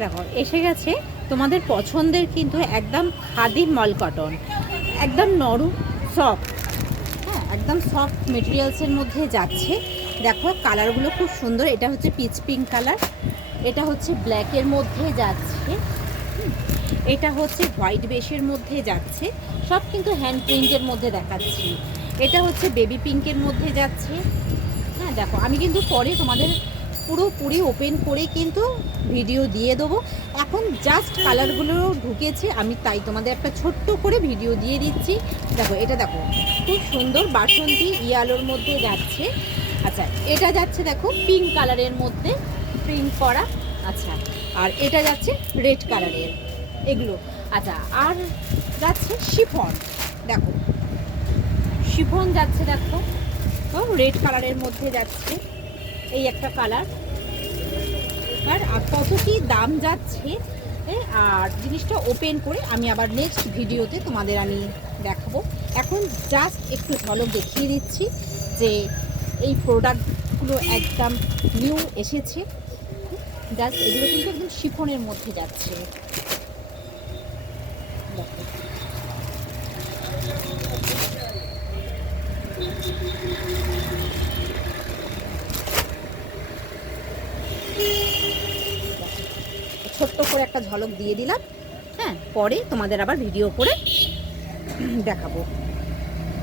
দেখো এসে গেছে তোমাদের পছন্দের কিন্তু একদম খাদি মল কটন, একদম নরম সফট, হ্যাঁ একদম সফট মেটেরিয়ালসের মধ্যে যাচ্ছে। দেখো কালারগুলো খুব সুন্দর। এটা হচ্ছে পিচ পিঙ্ক কালার, এটা হচ্ছে ব্ল্যাকের মধ্যে যাচ্ছে, এটা হচ্ছে হোয়াইট বেশের মধ্যে যাচ্ছে, সব কিন্তু হ্যান্ড প্রিন্টের মধ্যে দেখাচ্ছি। এটা হচ্ছে বেবি পিঙ্কের মধ্যে যাচ্ছে। হ্যাঁ দেখো আমি কিন্তু পরে তোমাদের পুরোপুরি ওপেন করে কিন্তু ভিডিও দিয়ে দেবো। এখন জাস্ট কালারগুলো ঢুকেছে, আমি তাই তোমাদের একটা ছোট্ট করে ভিডিও দিয়ে দিচ্ছি। দেখো এটা দেখো খুব সুন্দর বাসন্তী ইয়ালোর মধ্যে যাচ্ছে। আচ্ছা এটা যাচ্ছে দেখো পিঙ্ক কালারের মধ্যে প্রিন্ট করা। আচ্ছা আর এটা যাচ্ছে রেড কালারের এগুলো। আচ্ছা আর যাচ্ছে শিফন, দেখো শিফন যাচ্ছে, দেখো রেড কালারের মধ্যে যাচ্ছে, এই একটা কালার। আর কত কি দাম যাচ্ছে আর জিনিসটা ওপেন করে আমি আবার নেক্সট ভিডিওতে তোমাদের আমি দেখাবো। এখন জাস্ট একটু ঝলক দেখিয়ে দিচ্ছি যে এই প্রোডাক্টগুলো একদম নিউ এসেছে। জাস্ট এগুলো কিন্তু একদম শিফনের মধ্যে যাচ্ছে। দেখো ছোট্ট করে একটা ঝলক দিয়ে দিলাম। হ্যাঁ পরে তোমাদের আবার ভিডিও করে দেখাবো।